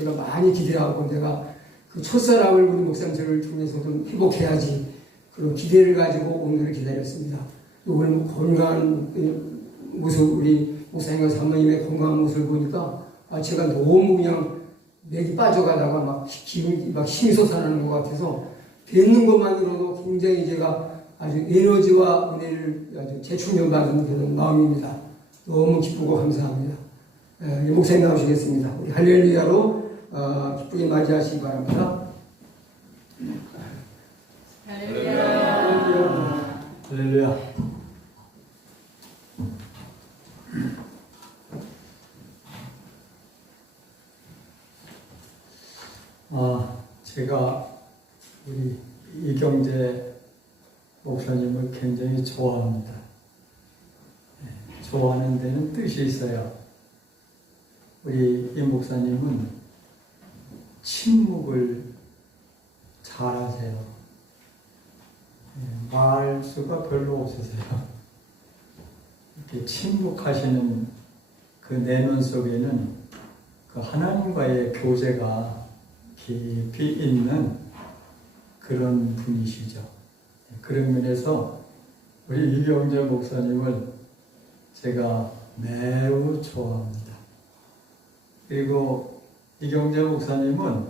제가 많이 기대하고 내가 그 첫사랑을 우리 목사님들을 통해서도 회복해야지 그런 기대를 가지고 오늘을 기다렸습니다. 오늘 건강한 모습, 우리 목사님과 사모님의 건강한 모습을 보니까 제가 너무 그냥 맥이 빠져가다가 막 기운이 막 힘이 솟아나는 것 같아서 뵙는 것만으로도 굉장히 제가 아주 에너지와 은혜를 아주 재충전받은 그런 마음입니다. 너무 기쁘고 감사합니다. 목사님 나오시겠습니다. 우리 할렐루야로 기쁘게 맞이하시기 바랍니다. 할렐루야. 할렐루야. 제가 우리 이경재 목사님을 굉장히 좋아합니다. 좋아하는 데는 뜻이 있어요. 우리 이 목사님은 침묵을 잘하세요. 말수가 별로 없으세요. 이렇게 침묵하시는 그 내면 속에는 그 하나님과의 교제가 깊이 있는 그런 분이시죠. 그런 면에서 우리 이경재 목사님을 제가 매우 좋아합니다. 그리고 이경재 목사님은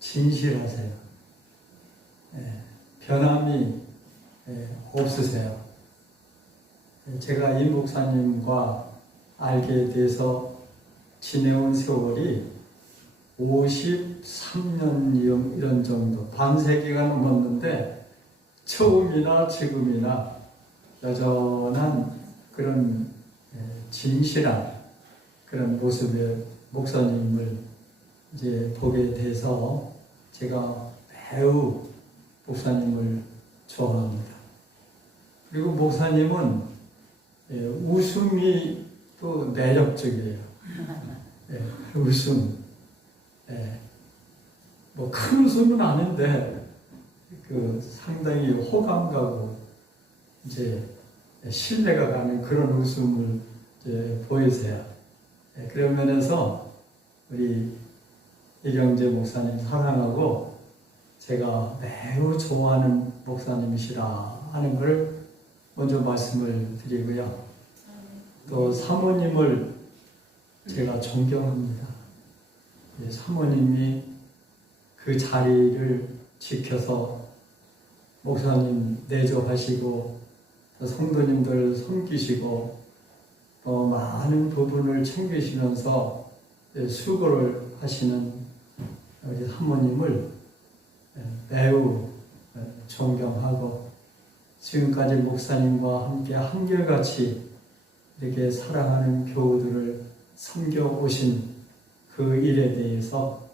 진실하세요. 변함이 없으세요. 제가 이 목사님과 알게 돼서 지내온 세월이 53년 이런 정도, 반세기가 넘었는데 처음이나 지금이나 여전한 그런 진실한 그런 모습의 목사님을 이제 보게 돼서 제가 매우 목사님을 좋아합니다. 그리고 목사님은 웃음이 또 매력적이에요. 웃음. 뭐 큰 웃음은 아닌데 그 상당히 호감 가고 이제 신뢰가 가는 그런 웃음을 이제 보이세요. 그런 면에서 우리 이경재 목사님 사랑하고 제가 매우 좋아하는 목사님이시라 하는 걸 먼저 말씀을 드리고요. 또 사모님을 제가 존경합니다. 사모님이 그 자리를 지켜서 목사님 내조하시고 성도님들 섬기시고 또 많은 부분을 챙기시면서 수고를 하시는 우리 사모님을 매우 존경하고 지금까지 목사님과 함께 한결같이 이렇게 사랑하는 교우들을 섬겨오신 그 일에 대해서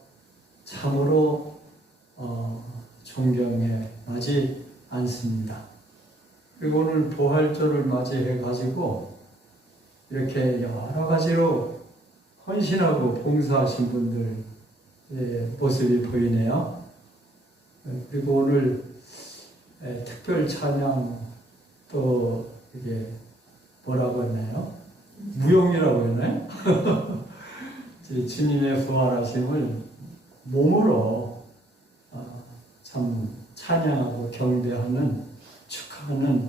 참으로 존경에 마지 않습니다. 그리고 오늘 부활절을 맞이해 가지고 이렇게 여러 가지로 헌신하고 봉사하신 분들 모습이 보이네요. 그리고 오늘 특별 찬양 또 이게 뭐라고 했나요? 무용이라고 했나요? 주님의 부활하심을 몸으로 참 찬양하고 경배하는 축하하는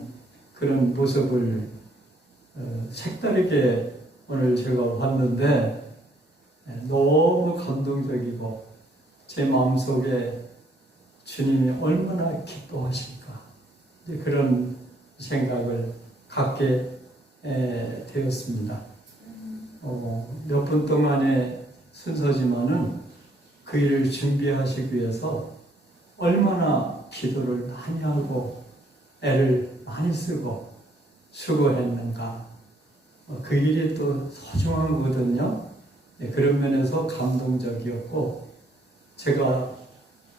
그런 모습을 색다르게 오늘 제가 봤는데 너무 감동적이고 제 마음속에 주님이 얼마나 기뻐하실까 그런 생각을 갖게 되었습니다. 몇 분 동안의 순서지만은 그 일을 준비하시기 위해서 얼마나 기도를 많이 하고 애를 많이 쓰고 수고했는가. 그 일이 또 소중한 거거든요. 그런 면에서 감동적이었고 제가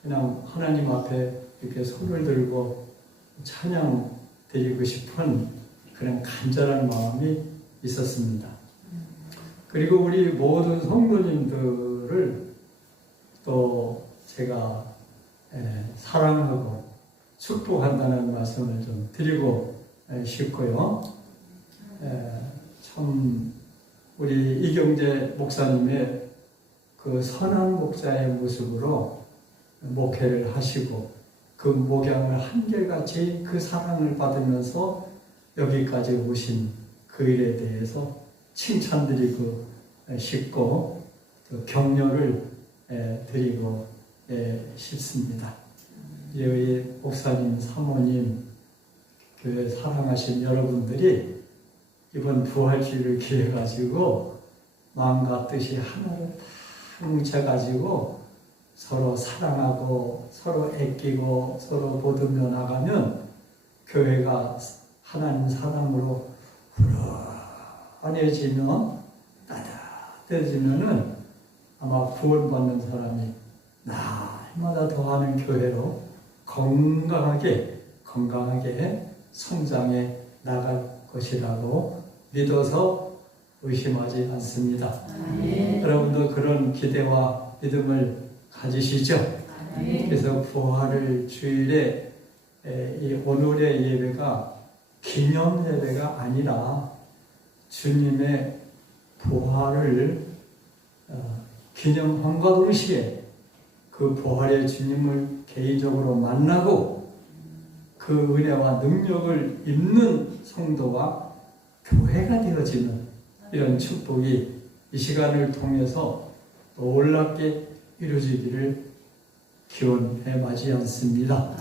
그냥 하나님 앞에 이렇게 손을 들고 찬양 드리고 싶은 그런 간절한 마음이 있었습니다. 그리고 우리 모든 성도님들을 또 제가 사랑하고 축복한다는 말씀을 좀 드리고 싶고요. 참 우리 이경재 목사님의 그 그 선한 목자의 모습으로 목회를 하시고 그 목양을 한결같이 그 사랑을 받으면서 여기까지 오신 그 일에 대해서 칭찬드리고 싶고 또 격려를 드리고 싶습니다. 우리 목사님, 사모님, 교회 사랑하신 여러분들이 이번 부활주의를 기해 가지고 마음과 뜻이 하나로 다 뭉쳐가지고 서로 사랑하고 서로 애끼고 서로 보듬며 나가면 교회가 하나님 사랑으로 후련해지면 따뜻해지면은 아마 구원받는 사람이 날마다 더하는 교회로 건강하게 성장해 나갈 것이라고 믿어서 의심하지 않습니다. 여러분도 그런 기대와 믿음을 가지시죠? 그래서 부활을 주일에 오늘의 예배가 기념 예배가 아니라 주님의 부활을 기념함과 동시에 그 부활의 주님을 개인적으로 만나고 그 은혜와 능력을 입는 성도가 교회가 되어지는 이런 축복이 이 시간을 통해서 놀랍게 이루어지기를 기원해 마지 않습니다.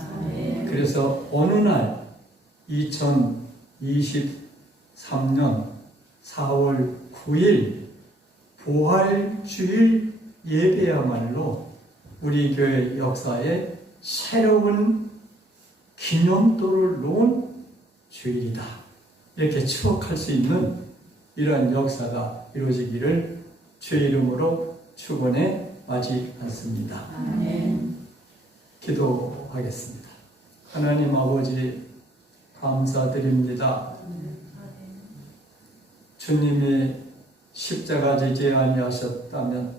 그래서 어느 날 2023년 4월 9일 부활주일 예배야말로 우리 교회 역사에 새로운 기념도를 놓은 주일이다. 이렇게 추억할 수 있는 이러한 역사가 이루어지기를 주의 이름으로 축원해 마지 않습니다. 기도하겠습니다. 하나님 아버지 감사드립니다. 주님이 십자가 지지 아니하셨다면,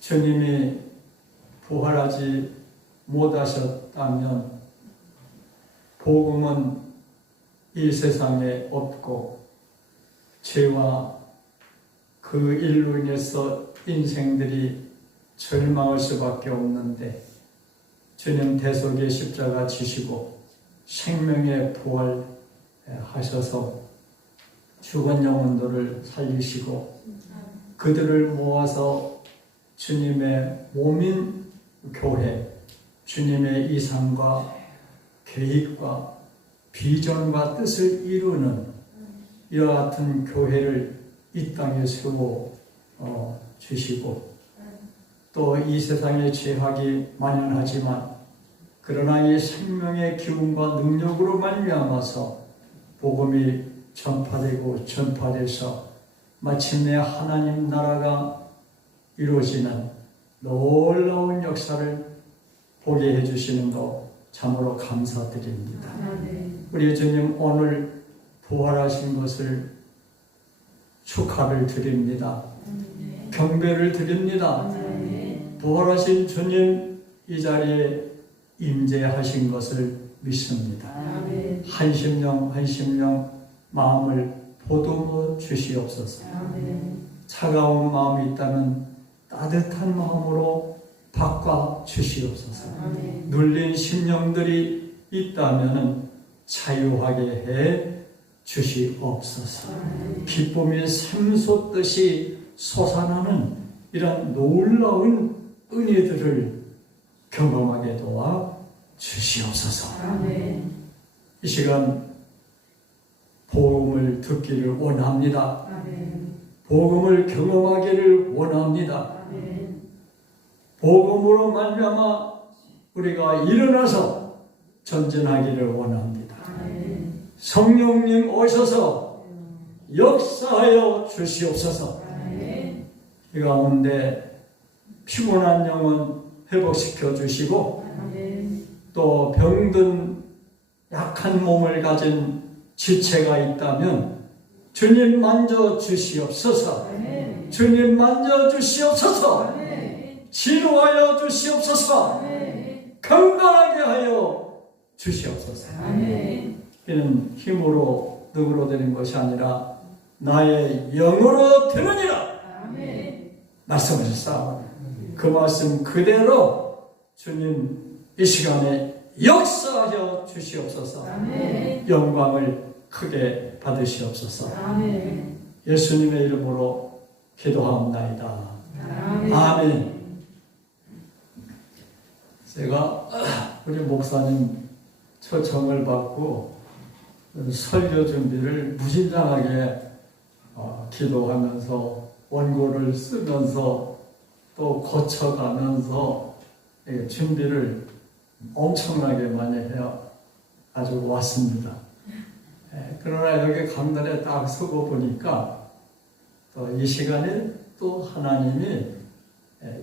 주님이 부활하지 못하셨다면 복음은 이 세상에 없고 죄와 그 일로 인해서 인생들이 절망할 수밖에 없는데, 주님 대속의 십자가 지시고 생명의 부활하셔서 죽은 영혼들을 살리시고 그들을 모아서 주님의 몸인 교회, 주님의 이상과 계획과 비전과 뜻을 이루는 이와 같은 교회를 이 땅에 세워 주시고, 또 이 세상에 죄악이 만연하지만 그러나 이 생명의 기운과 능력으로 말미암아서 복음이 전파돼서 마침내 하나님 나라가 이루어지는 놀라운 역사를 보게 해주시는 것 참으로 감사드립니다. 우리 주님 오늘 부활하신 것을 축하를 드립니다. 경배를 드립니다. 부활하신 주님 이 자리에 임재하신 것을 믿습니다. 한심령 마음을 보듬어 주시옵소서. 차가운 마음이 있다면 따뜻한 마음으로 바꿔 주시옵소서. 눌린 심령들이 있다면 자유하게 해 주시옵소서. 기쁨이 샘솟듯이 솟아나는 이런 놀라운 은혜들을 경험하게 도와 주시옵소서. 이 시간 복음을 듣기를 원합니다. 복음을 경험하기를 원합니다. 복음으로 말미암아 우리가 일어나서 전진하기를 원합니다. 성령님 오셔서 역사하여 주시옵소서. 이 가운데 피곤한 영혼 회복시켜 주시고, 또 병든 약한 몸을 가진 지체가 있다면 주님 만져 주시옵소서. 주님 만져 주시옵소서. 치료하여 주시옵소서. 건강하게 하여 주시옵소서. 이는 힘으로 능으로 되는 것이 아니라 나의 영으로 되느니라. 말씀하셨어. 그 말씀 그대로 주님 이 시간에 역사하여 주시옵소서. 아멘. 영광을 크게 받으시옵소서. 아멘. 예수님의 이름으로 기도하옵나이다. 아멘. 아멘. 제가 우리 목사님 초청을 받고 설교 준비를 무진장하게 기도하면서 원고를 쓰면서 또 고쳐가면서 준비를 엄청나게 많이 해야 아주 왔습니다. 그러나 여기 강단에 딱 서고 보니까 또 이 시간에 또 하나님이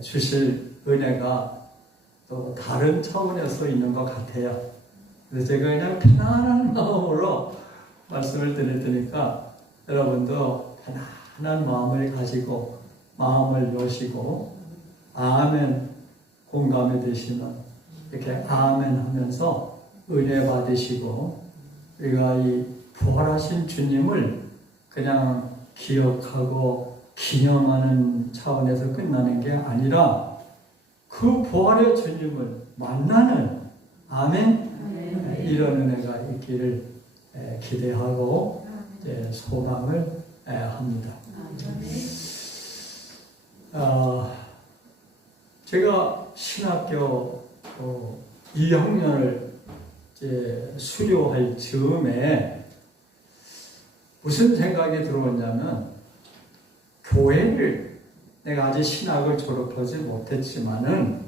주실 은혜가 또 다른 차원에서 있는 것 같아요. 그래서 제가 그냥 편안한 마음으로 말씀을 드릴 테니까 여러분도 편안한 마음을 가지고 마음을 여시고 아멘 공감이 되시면 이렇게 아멘 하면서 은혜 받으시고 우리가 이 부활하신 주님을 그냥 기억하고 기념하는 차원에서 끝나는 게 아니라 그 부활의 주님을 만나는 아멘 이런 은혜가 있기를 기대하고 소망을 합니다. 제가 신학교 2학년을 수료할 즈음에 무슨 생각이 들어왔냐면 교회를 내가 아직 신학을 졸업하지 못했지만은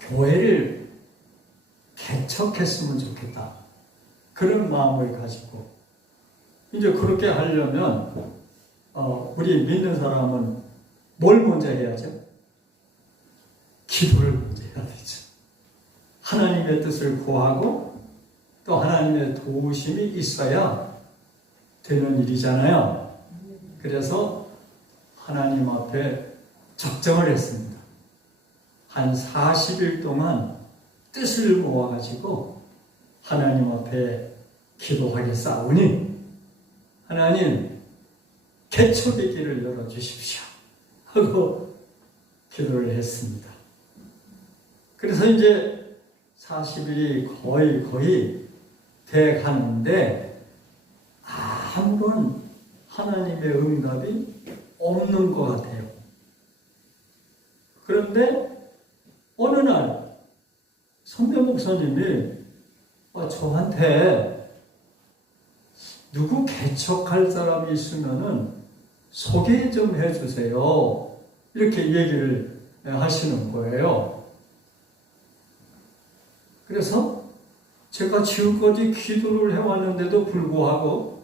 교회를 개척했으면 좋겠다. 그런 마음을 가지고 이제 그렇게 하려면 우리 믿는 사람은 뭘 먼저 해야죠? 기도를 먼저 해야 되죠. 하나님의 뜻을 구하고 또 하나님의 도우심이 있어야 되는 일이잖아요. 그래서 하나님 앞에 적정을 했습니다. 한 40일 동안 뜻을 모아가지고 하나님 앞에 기도하겠사오니 하나님 개척의 길을 열어주십시오 하고 기도를 했습니다. 그래서 이제 40일이 거의 돼 가는데 아무런 하나님의 응답이 없는 것 같아요. 그런데 어느 날 선배 목사님이 저한테 누구 개척할 사람이 있으면은 소개 좀 해주세요. 이렇게 얘기를 하시는 거예요. 그래서 제가 지금까지 기도를 해왔는데도 불구하고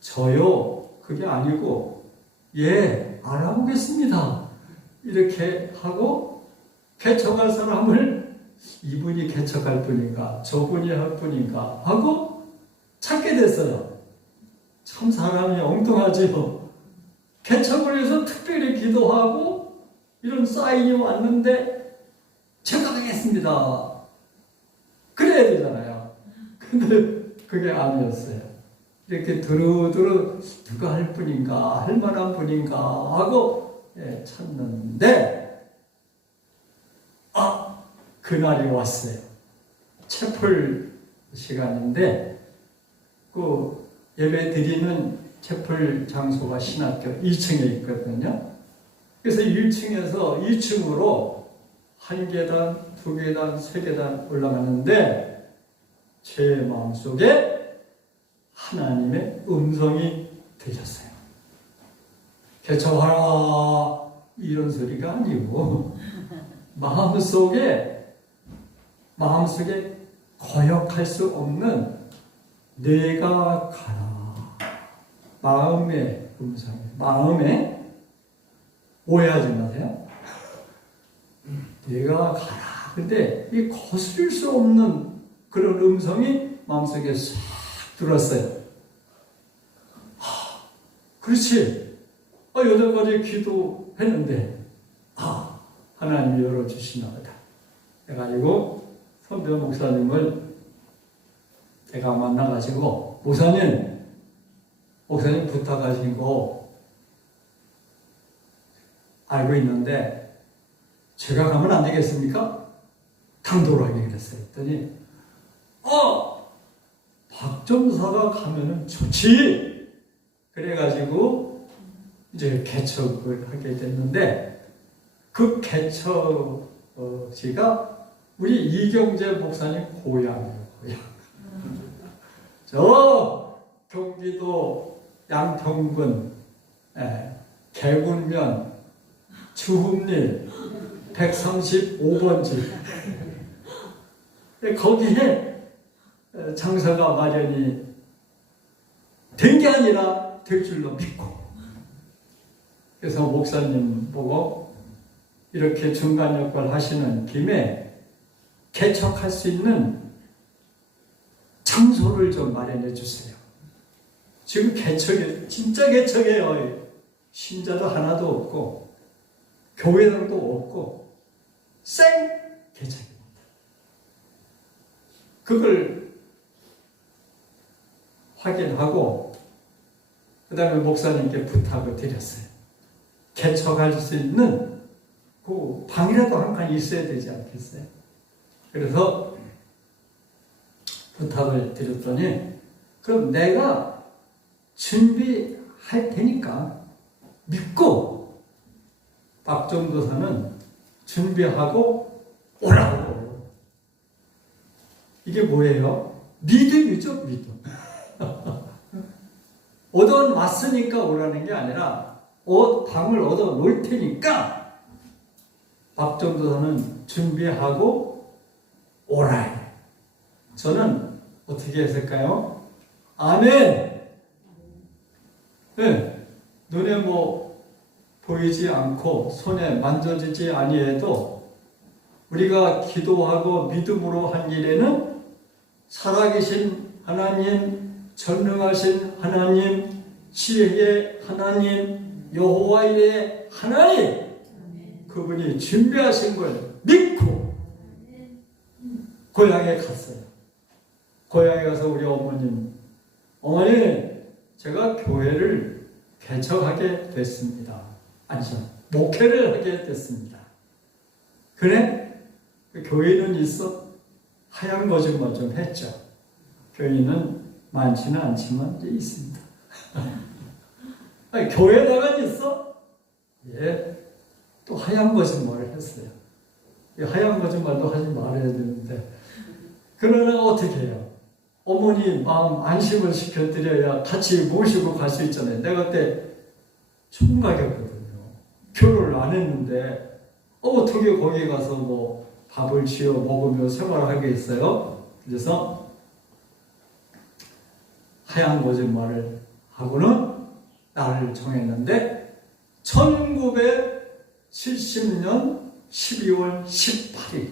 저요, 그게 아니고 알아보겠습니다. 이렇게 하고 개척할 사람을 이분이 개척할 분인가 저분이 할 분인가 하고 찾게 됐어요. 참 사람이 엉뚱하지요. 개척을 위해서 특별히 기도하고 이런 사인이 왔는데 제가 하겠습니다. 그래야 되잖아요. 근데 그게 아니었어요. 이렇게 두루두루 누가 할 분인가 할 만한 분인가 하고 찾는데 그날이 왔어요. 채플 시간인데 그 예배 드리는 채플 장소가 신학교 2층에 있거든요. 그래서 1층에서 2층으로 1계단, 2계단, 3계단 올라가는데 제 마음속에 하나님의 음성이 들렸어요. 개척하라 이런 소리가 아니고 마음속에 거역할 수 없는 내가 가라. 마음의 음성이 마음에 오해하지 마세요. 내가 가라. 근데 이 거스릴 수 없는 그런 음성이 마음속에 싹 들었어요. 그렇지. 여태까지 기도했는데 하나님이 열어주시나 보다. 그래가지고 선배 목사님을 제가 만나가지고 목사님 부탁하신 거 알고 있는데 제가 가면 안 되겠습니까? 강도로 하게 그랬어요. 했더니 박점사가 가면은 좋지. 그래가지고 이제 개척을 하게 됐는데 그 개척지가 우리 이경재 목사님 고향이에요. 고향. 저 경기도 양평군 개군면 주흠리 135번지 거기에 장사가 마련이 된 게 아니라 될 줄로 믿고, 그래서 목사님 보고 이렇게 중간 역할 하시는 김에 개척할 수 있는 장소를 좀 마련해 주세요. 지금 개척이 진짜 개척이에요. 신자도 하나도 없고 교회당도 없고 생 개척입니다. 그걸 확인하고 그 다음에 목사님께 부탁을 드렸어요. 개척할 수 있는 그 방이라도 한 칸 있어야 되지 않겠어요? 그래서 부탁을 드렸더니 그럼 내가 준비할 테니까 믿고 박정도사는 준비하고 오라고. 이게 뭐예요? 믿음이죠, 믿음. 얻어 왔으니까 오라는 게 아니라 방을 얻어 놓을 테니까 박정도사는 준비하고 오라. 저는 어떻게 했을까요? 아멘. 네, 눈에 뭐 보이지 않고 손에 만져지지 아니해도 우리가 기도하고 믿음으로 한 일에는 살아계신 하나님, 전능하신 하나님, 지혜의 하나님, 여호와의 하나님, 그분이 준비하신 걸 믿고 고향에 갔어요. 고향에 가서 우리 어머니 제가 교회를 개척하게 됐습니다. 아니죠, 목회를 하게 됐습니다. 그래? 그 교회는 있어? 하얀 거짓말 좀 했죠. 교회는 많지는 않지만 이제 있습니다. 아니, 교회다가 있어? 예, 또 하얀 거짓말을 했어요. 이 하얀 거짓말도 하지 말아야 되는데, 그러나 어떻게 해요? 어머니 마음 안심을 시켜드려야 같이 모시고 갈 수 있잖아요. 내가 그때 총각이었거든요. 결혼을 안 했는데 어떻게 거기 가서 뭐 밥을 지어 먹으며 생활을 하겠어요? 그래서 하얀 거짓말을 하고는 날을 정했는데 1970년 12월 18일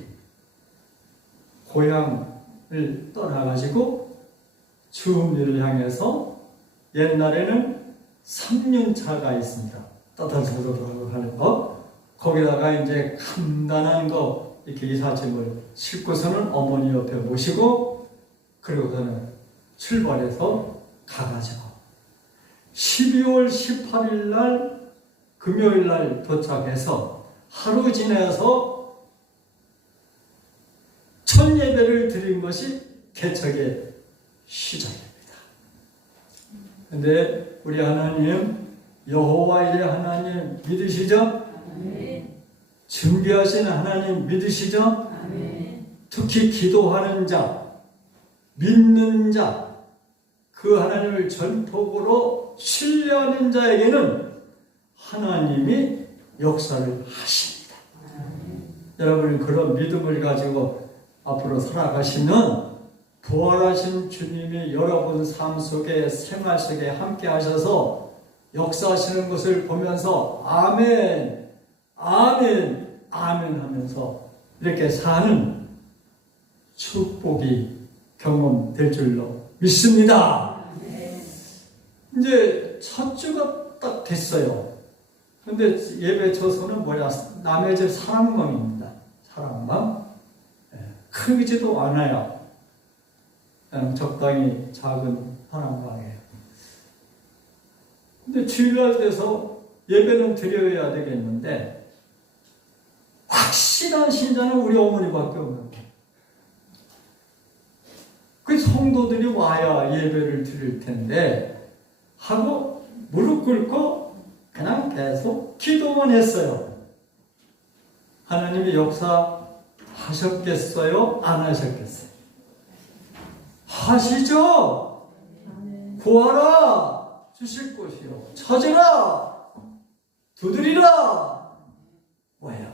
고향을 떠나가지고 주음리를 향해서, 옛날에는 3륜차가 있습니다. 떠들떠들 하는 거. 거기다가 이제 간단한 거 이렇게 이삿짐을 싣고서는 어머니 옆에 모시고, 그리고서는 출발해서 가가지고 12월 18일 날 금요일 날 도착해서 하루 지내서 첫 예배를 드린 것이 개척의 시작입니다. 근데 우리 하나님, 여호와의 하나님 믿으시죠? 준비하신 하나님 믿으시죠? 특히 기도하는 자, 믿는 자, 그 하나님을 전폭으로 신뢰하는 자에게는 하나님이 역사를 하십니다. 여러분이 그런 믿음을 가지고 앞으로 살아가시면 부활하신 주님이 여러분 삶 속에, 생활 속에 함께 하셔서 역사하시는 것을 보면서 아멘, 아멘, 아멘 하면서 이렇게 사는 축복이 경험될 줄로 믿습니다. 이제 첫 주가 딱 됐어요. 근데 예배 처소는 뭐야? 남의 집 사랑방입니다. 사랑방. 크지도 않아요. 적당히 작은 사랑방이에요. 근데 주일날 돼서 예배는 드려야 되겠는데 확실한 신자는 우리 어머니밖에 없는 거예요. 그 성도들이 와야 예배를 드릴 텐데 하고 무릎 꿇고 그냥 계속 기도만 했어요. 하나님이 역사하셨겠어요? 안 하셨겠어요? 하시죠. 구하라 주실 것이요 찾으라 두드리라 뭐예요?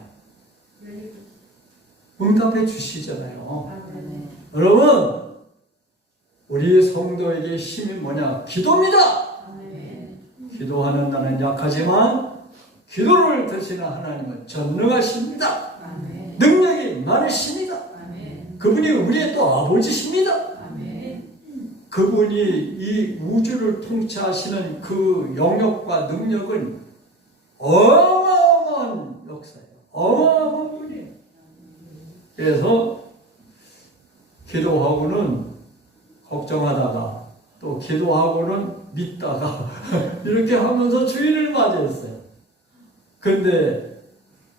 응답해 주시잖아요. 여러분 우리 성도에게 힘이 뭐냐? 기도입니다. 기도하는 나는 약하지만 기도를 드시는 하나님은 전능하십니다. 능력이 많으십니다. 그분이 우리의 또 아버지십니다. 그분이 이 우주를 통치하시는 그 영역과 능력은 어마어마한 역사예요. 어마어마한 분이에요. 그래서 기도하고는 걱정하다가 또 기도하고는 믿다가 이렇게 하면서 주일을 맞이했어요. 근데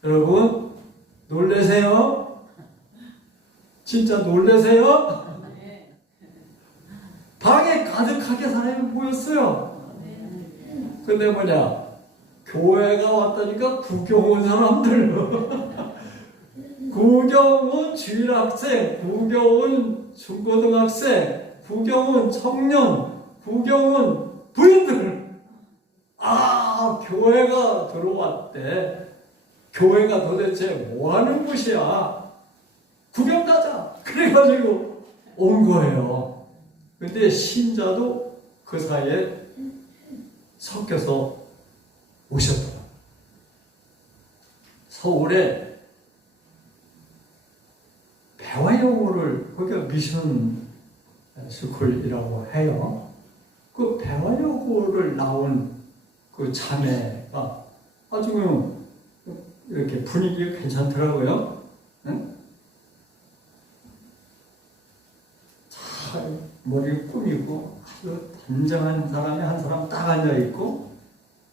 여러분 놀라세요? 진짜 놀라세요? 방에 가득하게 사람이 모였어요. 근데 뭐냐? 교회가 왔다니까 구경 온 사람들 구경 온 주일학생, 구경 온 중고등학생, 구경 온 청년, 구경 온 부인들. 아, 교회가 들어왔대. 교회가 도대체 뭐 하는 곳이야? 구경 가자. 그래가지고 온 거예요. 근데 신자도 그 사이에 섞여서 오셨더라고요. 서울에 배화여고를, 거기가 미션 스쿨이라고 해요. 그 배화여고를 나온 그 자매가 아주 그냥 이렇게 분위기가 괜찮더라고요. 응? 잘 머리 꾸미고 아주 단정한 사람이 한 사람 딱 앉아있고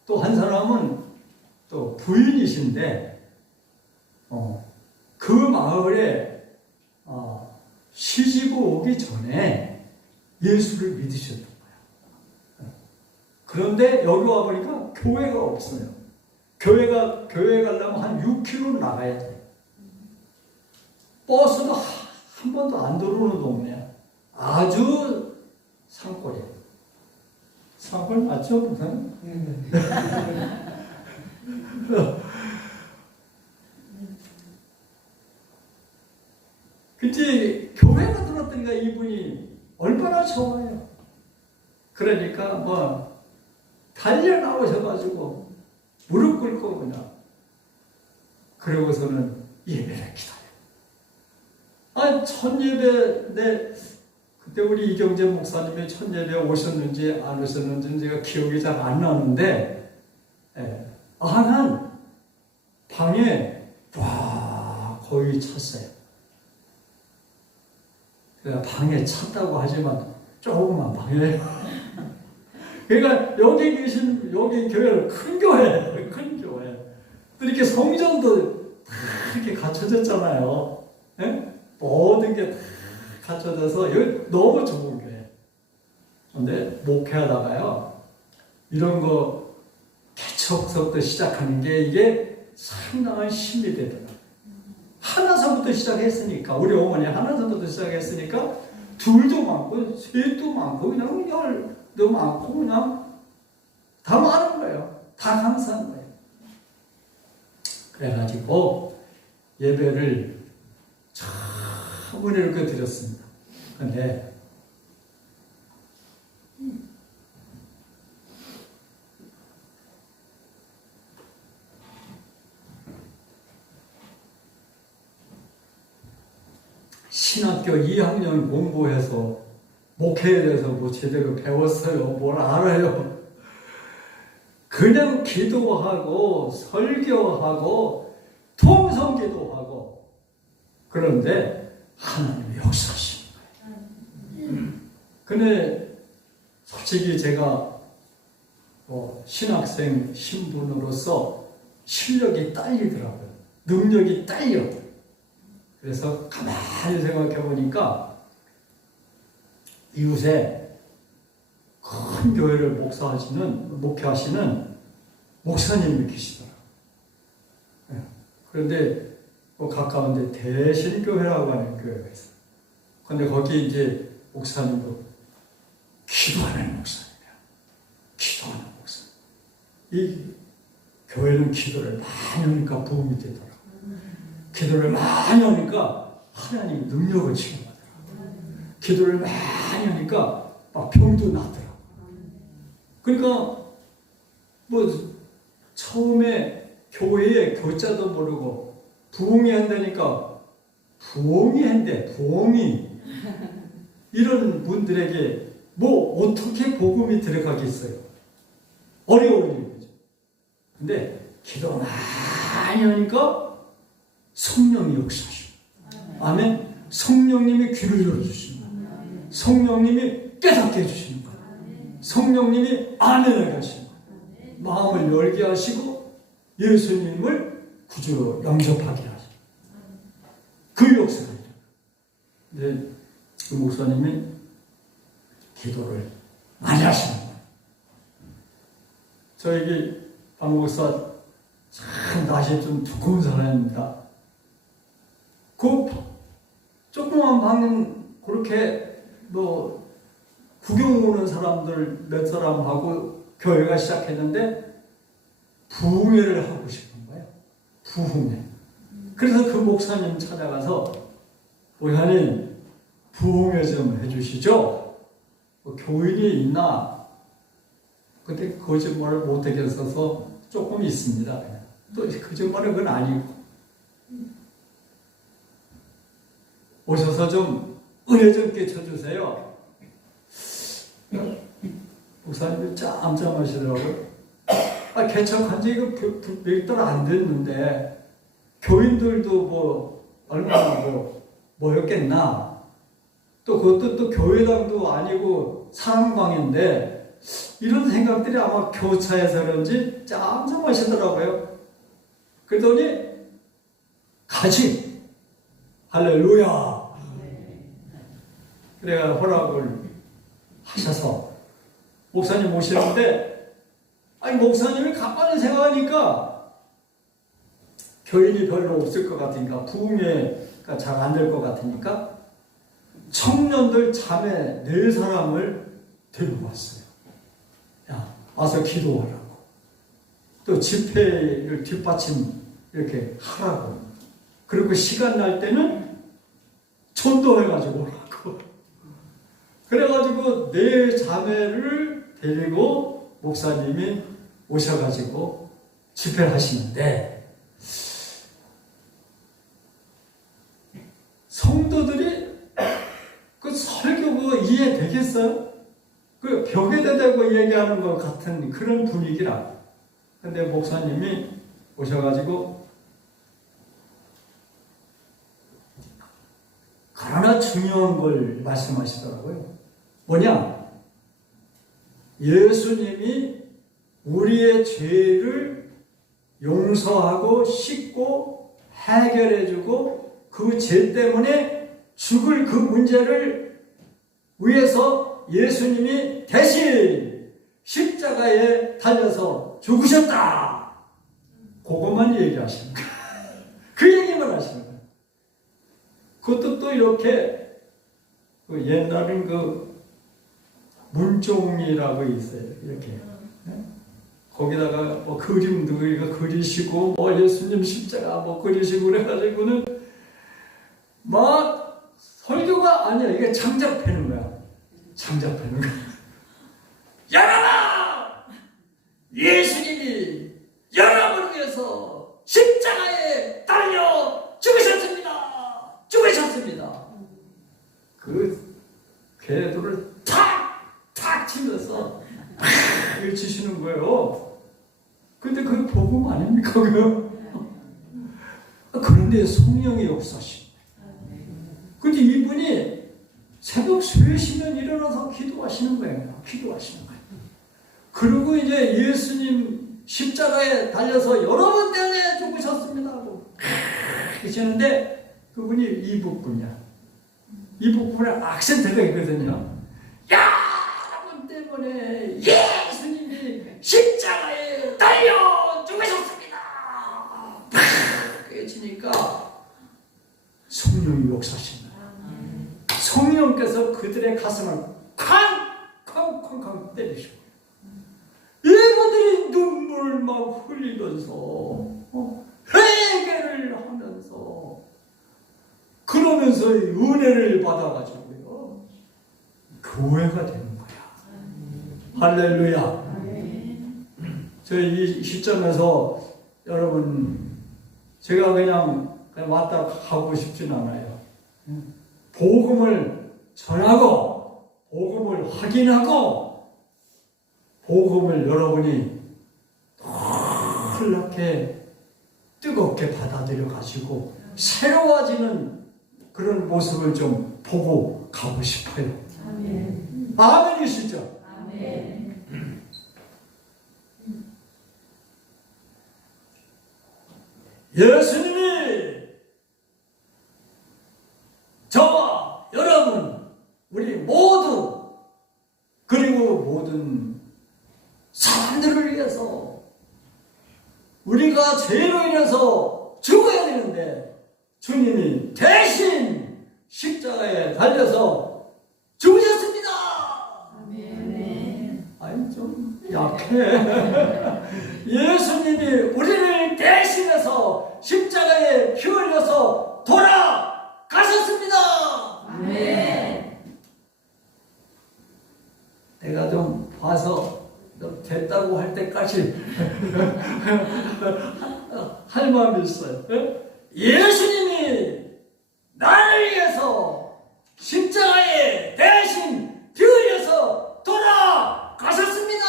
또 한 사람은 또 부인이신데 그 마을에 시집 오기 전에 예수를 믿으셨던 거예요. 그런데 여기 와보니까 교회가 없어요. 교회 가려면 한 6km 나가야 돼요. 버스도 한 번도 안 들어오는 동네야. 아주 산골이에요. 산골 맞죠? 무슨? 그치, 교회가 들었더니까 이분이 얼마나 좋아요. 그러니까 뭐 달려 나오셔가지고 무릎 꿇고 그냥 그러고서는 예배를 기다려요. 첫 예배 그때 우리 이경재 목사님이 첫 예배 오셨는지 안 오셨는지 제가 기억이 잘 안 나는데 난 방에 와 거의 찼어요. 그러니까 방에 찼다고 하지만 조금만 방에 그러니까 여기 교회는 큰 교회예요. 큰 교회. 또 이렇게 성전도 다 이렇게 갖춰졌잖아요. 예? 모든 게 다 갖춰져서 여기 너무 좋은 교회. 근데 목회하다가요, 이런 거 개척서부터 시작하는 게 이게 상당한 힘이 되더라고요. 하나서부터 시작했으니까, 우리 어머니 하나서부터 시작했으니까 둘도 많고 셋도 많고 그냥 열도 많고 그냥 다 많은 거예요. 다 감사한 거예요. 그래가지고 예배를 처음으로 이렇게 드렸습니다. 근데 신학교 2학년 공부해서 목회에 대해서 뭐 제대로 배웠어요. 뭘 알아요. 그냥 기도하고 설교하고 통성기도하고 그런데 하나님이 역사하시는 거예요. 근데 솔직히 제가 신학생 신분으로서 실력이 딸리더라고요. 능력이 딸려. 그래서 가만히 생각해 보니까 이웃에 큰 교회를 목회하시는 목사님이 계시더라고요. 그런데 가까운데 대신교회라고 하는 교회가 있어요. 그런데 거기 이제 목사님도 기도하는 목사님이에요. 기도하는 목사님. 이 교회는 기도를 많이 하니까 부흥이 되더라고요. 기도를 많이 하니까 하나님이 능력을 체험하더라고요. 기도를 많이 하니까 막 병도 나더라고요. 그러니까 처음에 교회에 교자도 모르고 부흥이 한다니까 부흥이 한대. 부흥이 이런 분들에게 어떻게 복음이 들어가겠어요? 어려운 일이죠. 근데 기도 많이 하니까 성령이 역사하시고, 아멘. 성령님이 귀를 열어주십니다. 성령님이 깨닫게 해주시는 거예요. 성령님이 아멘을 하시는 거예요. 마음을 열게 하시고 예수님을 구주로 영접하게 하시고 그 역사가 있어요. 근데 그 목사님이 기도를 많이 하시는 거예요. 저에게 박 목사 참 낯이 좀 두꺼운 사람입니다. 그 조그만 방은 그렇게 구경 오는 사람들 몇 사람하고 교회가 시작했는데 부흥회를 하고 싶은 거예요. 부흥회. 그래서 그 목사님 찾아가서 목사님 부흥회 좀 해주시죠. 교인이 있나? 그때 거짓말을 못하겠어서 조금 있습니다. 또 거짓말은 그건 아니고 오셔서 좀 은혜 좀 끼쳐주세요. 목사님이 짬짬하시더라고요. 개척한 지 몇 달 안 됐는데 교인들도 얼마나 모였겠나. 또 그것도 또 교회당도 아니고 사랑방인데 이런 생각들이 아마 교차해서 그런지 짬짬하시더라고요. 그러더니 가지. 할렐루야. 그래가 허락을 하셔서 목사님 모시는데 목사님이 가만히 생각하니까 교인이 별로 없을 것 같으니까 부흥회가 잘 안 될 것 같으니까 청년들 자매 4사람을 데리고 왔어요. 와서 기도하라고. 또 집회를 뒷받침 이렇게 하라고. 그리고 시간 날 때는 전도해가지고 오라고. 그래가지고 4자매를 데리고 목사님이 오셔가지고 집회를 하시는데 성도들이 그 설교 그거 이해되겠어요? 그 벽에다 대고 얘기하는 것 같은 그런 분위기라. 근데 목사님이 오셔가지고 그러나 중요한 걸 말씀하시더라고요. 뭐냐? 예수님이 우리의 죄를 용서하고 씻고 해결해주고 그 죄 때문에 죽을 그 문제를 위해서 예수님이 대신 십자가에 달려서 죽으셨다. 그것만 얘기하시는 거예요. 그 얘기만 하시는 거예요. 그것도 또 이렇게 옛날엔 문종이라고 있어요. 이렇게 거기다가 그림도 그리시고 예수님 십자가 그리시고 그래가지고는 막 설교가 아니야. 이게 장작패는 거야. 장작패는 거야. 여러분! 예수님이 여러분을 위해서 십자가에 달려 죽으셨습니다. 죽으셨습니다. 그 궤도를 탁 치면서 치시는 거예요. 근데 그게 복음 아닙니까? 그런데 성령의 역사심. 근데 이분이 새벽 3시면 일어나서 기도하시는 거예요. 기도하시는 거예요. 그리고 이제 예수님 십자가에 달려서 여러 번 때문에 죽으셨습니다 하고 계시는데 그분이 이북분이야. 이북분에 악센트가 있거든요. 여러분 때문에 예수님이 십자가에 달려 죽으셨습니다. 깨지니까 성령이 역사하신 거예요. 성령께서 그들의 가슴을 쾅쾅쾅쾅 때리시고 이분들이 눈물 막 흘리면서 회개를 하면서 그러면서 은혜를 받아가지고요 교회가 되는 거야. 할렐루야. 저희 이 시점에서 여러분 제가 그냥 왔다 가고 싶진 않아요. 복음을 전하고 복음을 확인하고 복음을 여러분이 놀랍게 뜨겁게 받아들여 가지고 새로워지는 그런 모습을 좀 보고 가고 싶어요. 아멘이시죠? 예수님이 저와 여러분 우리 모두 그리고 모든 사람들을 위해서 우리가 죄로 인해서 죽어야 되는데 주님이 대신 십자가에 달려서 죽으셨습니다. 아니 좀 약해. 예수님이 우리를 대신해서 십자가에 피 흘려서 돌아가셨습니다. 내가 좀 봐서 좀 됐다고 할 때까지 할 마음이 있어요. 예수님이 나를 위해서 십자가에 대신 피 흘려서 돌아가셨습니다.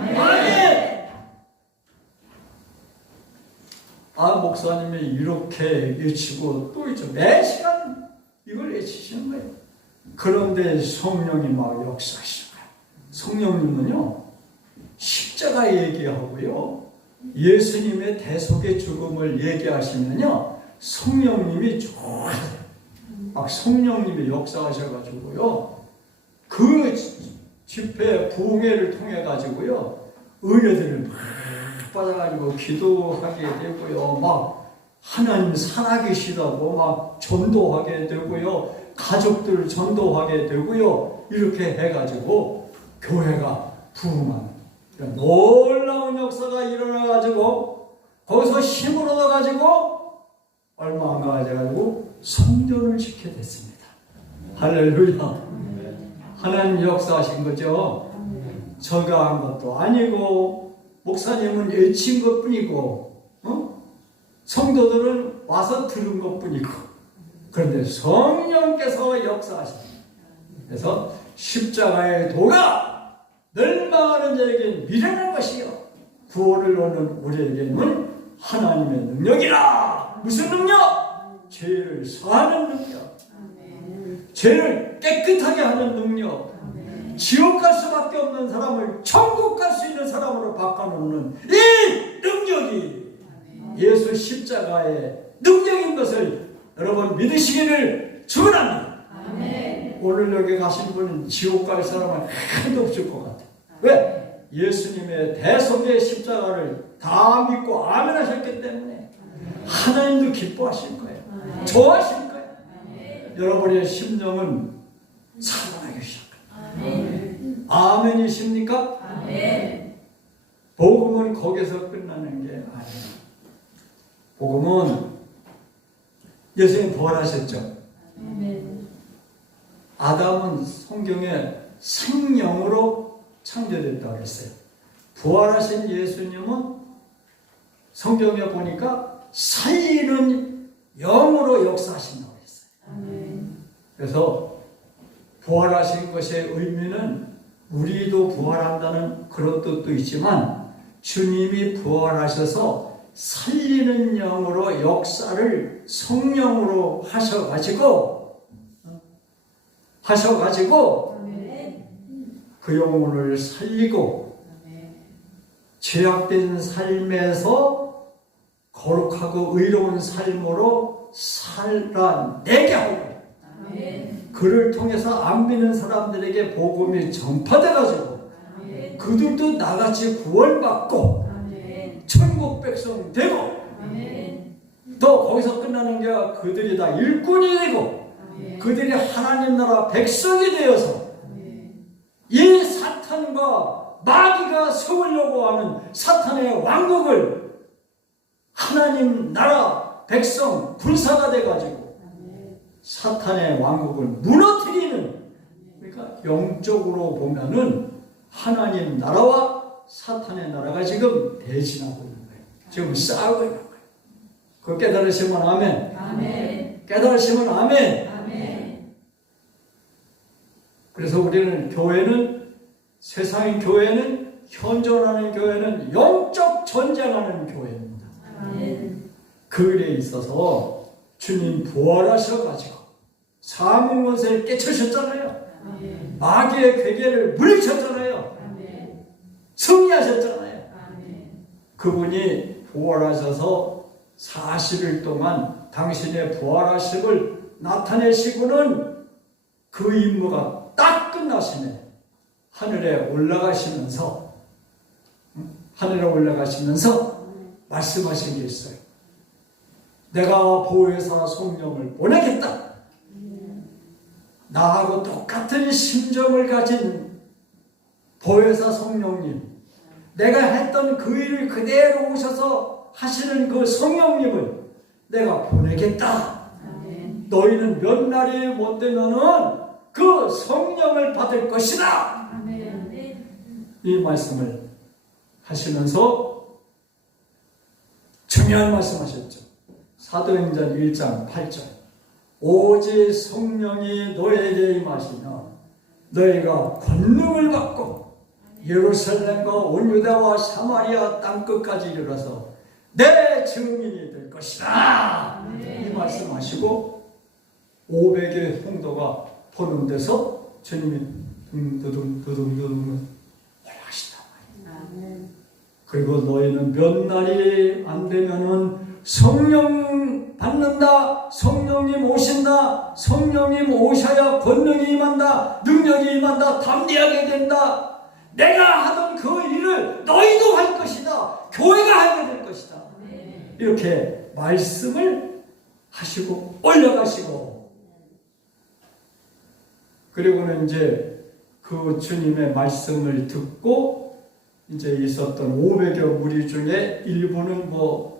아멘. 목사님이 이렇게 외치고 또 있죠. 매 시간 이걸 외치시는 거예요. 그런데 성령이 막 역사하시는 거예요. 성령님은요 십자가 얘기하고요 예수님의 대속의 죽음을 얘기하시면요 성령님이 막 성령님이 역사하셔가지고요 그 집회 부흥회를 통해 가지고요 은혜들을 막 받아가지고 기도하게 되고요 막 하나님 살아계시다고 막 전도하게 되고요 가족들 전도하게 되고요 이렇게 해가지고 교회가 부흥하는 놀라운 역사가 일어나가지고 거기서 힘을 얻어가지고 얼마 안 가가지고 성전을 짓게 됐습니다. 할렐루야. 하나님 역사하신 거죠. 저가 한 것도 아니고 목사님은 외친 것뿐이고 성도들은 와서 들은 것뿐이고 그런데 성령께서 역사하십니다. 그래서 십자가의 도가 멸망하는 자에게는 미련한 것이요 구원을 얻는 우리에게는 하나님의 능력이라. 무슨 능력? 죄를 사하는 능력, 죄를 깨끗하게 하는 능력, 지옥 갈 수밖에 없는 사람을 천국 갈 수 있는 사람으로 바꿔놓는 이 능력이 예수 십자가의 능력인 것을 여러분 믿으시기를 축원합니다. 오늘 여기 가신 분은 지옥 갈 사람은 하나도 없을 것 같아요. 왜? 예수님의 대속의 십자가를 다 믿고 아멘 하셨기 때문에 하나님도 기뻐하실 거예요. 좋아하실 거예요. 여러분의 심정은 사랑하기 시작합니다. 아멘이십니까? 복음은 거기서 끝나는 게 아니에요. 복음은 예수님 부활하셨죠. 아담은 성경에 생명으로 창조됐다고 했어요. 부활하신 예수님은 성경에 보니까 살리는 영으로 역사하신다고 했어요. 그래서 부활하신 것의 의미는 우리도 부활한다는 그런 뜻도 있지만 주님이 부활하셔서 살리는 영으로 역사를 성령으로 하셔가지고 그 영혼을 살리고 죄악된 삶에서 거룩하고 의로운 삶으로 살아내게 하고 아멘. 그를 통해서 안 믿는 사람들에게 복음이 전파돼가지고 아멘. 그들도 나같이 구원받고 아멘. 천국 백성 되고 아멘. 또 거기서 끝나는 게 그들이 다 일꾼이 되고 아멘. 그들이 하나님 나라 백성이 되어서 아멘. 이 사탄과 마귀가 세우려고 하는 사탄의 왕국을 하나님 나라 백성 군사가 돼가지고 아멘. 사탄의 왕국을 무너뜨리는, 그러니까 영적으로 보면은 하나님 나라와 사탄의 나라가 지금 대진하고 있는 거예요. 지금 싸우고 있는 거예요. 그 깨달으시면 아멘. 아멘. 깨달으시면 아멘. 아멘. 그래서 우리는 교회는, 세상의 교회는, 현존하는 교회는 영적 전쟁하는 교회입니다. 아멘. 그 일에 있어서 주님 부활하셔가지고 사문권세를 깨치셨잖아요. 아멘. 마귀의 괴계를 물리쳤잖아요. 아멘. 승리하셨잖아요. 아멘. 그분이 부활하셔서 40일 동안 당신의 부활하심을 나타내시고는 그 임무가 딱 끝나시네. 하늘에 올라가시면서 말씀하신 게 있어요. 내가 보혜사 성령을 보내겠다. 나하고 똑같은 심정을 가진 보혜사 성령님, 내가 했던 그 일을 그대로 오셔서 하시는 그 성령님을 내가 보내겠다. 아멘. 너희는 몇 날이 못 되면은 그 성령을 받을 것이다. 아멘. 이 말씀을 하시면서 중요한 말씀하셨죠. 사도행전 1장 8절. 오직 성령이 너에게 임하시면 너희가 권능을 받고 예루살렘과 온 유다와 사마리아 땅끝까지 이르러서 내 증인이 될 것이다. 이 말씀하시고 500의 홍도가 보는 데서 주님이 두둥두둥 올라가시단 말이에요. 아멘. 그리고 너희는 몇 날이 안 되면은 성령 받는다. 성령님 오신다. 성령님 오셔야 권능이 임한다. 능력이 임한다. 담대하게 된다. 내가 하던 그 일을 너희도 할 것이다. 교회가 하게 될 것이다. 아멘. 이렇게 말씀을 하시고 올라가시고, 그리고는 이제 그 주님의 말씀을 듣고 이제 있었던 500여 무리 중에 일부는 뭐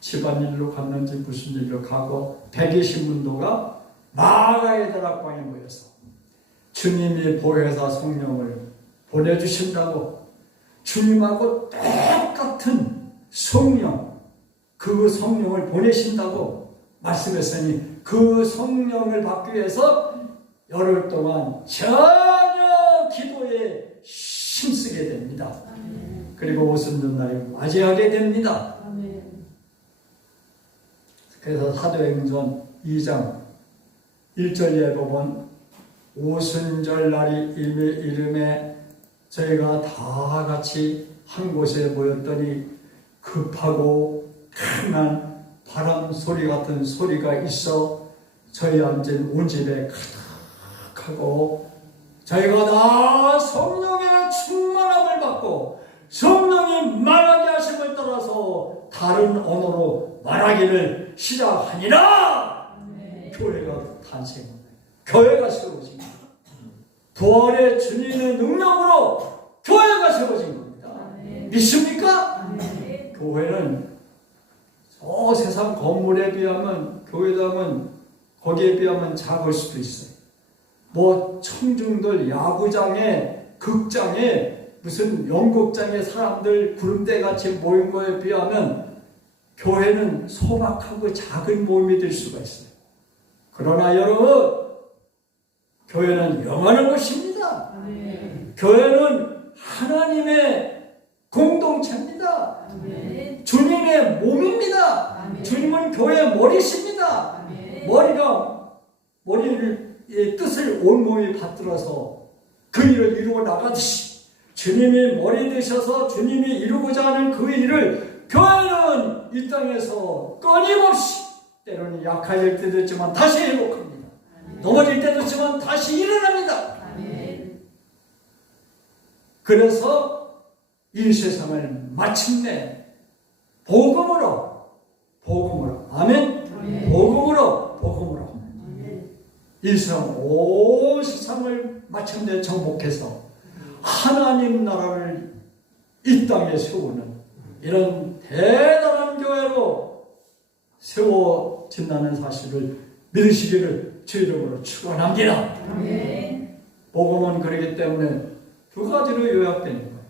집안일로 갔는지 무슨 일로 가고 120문도가 마가의 다락방에 모여서 주님이 보혜사 성령을 보내주신다고, 주님하고 똑같은 성령, 그 성령을 보내신다고 말씀했으니 그 성령을 받기 위해서 열흘 동안 전혀 기도에 힘쓰게 됩니다. 아멘. 그리고 오순절 날을 맞이하게 됩니다. 아멘. 그래서 사도행전 2장 1절에 보면 오순절 날이 이미 이름에 저희가 다 같이 한 곳에 모였더니 급하고 강한 바람 소리 같은 소리가 있어 저희 앉은 온 집에 가득하고 저희가 다 성령의 충만함을 받고 성령이 말하게 하심을 따라서 다른 언어로 말하기를 시작하니라. 아멘. 교회가 탄생합니다. 교회가 세워진 겁니다. 부활의 주님의 능력으로 교회가 세워진 겁니다. 아멘. 믿습니까? 아멘. 교회는 저 세상 건물에 비하면, 교회당은 거기에 비하면 작을 수도 있어요. 뭐 청중들 야구장에, 극장에, 무슨 연극장에 사람들 구름대같이 모인 거에 비하면 교회는 소박하고 작은 모임이 될 수가 있어요. 그러나 여러분, 교회는 영원한 것입니다. 아멘. 교회는 하나님의 공동체입니다. 아멘. 주님의 몸입니다. 아멘. 주님은 교회의 머리십니다. 아멘. 머리의 뜻을 온 몸이 받들어서 그 일을 이루어 나가듯이 주님이 머리 되셔서 주님이 이루고자 하는 그 일을 교회는 이 땅에서 끊임없이 때로는 약해질 때도 있지만 다시 회복합니다. 넘어질 때도 있지만 다시 일어납니다. 그래서 이 세상을 마침내 복음으로 아멘. 복음으로 이 세상 온 세상을 마침내 정복해서 하나님 나라를 이 땅에 세우는 이런 대단한 교회로 세워진다는 사실을 믿으시기를 주 이름으로 축원합니다. 복음은 그렇기 때문에 두 가지로 요약되는 거예요.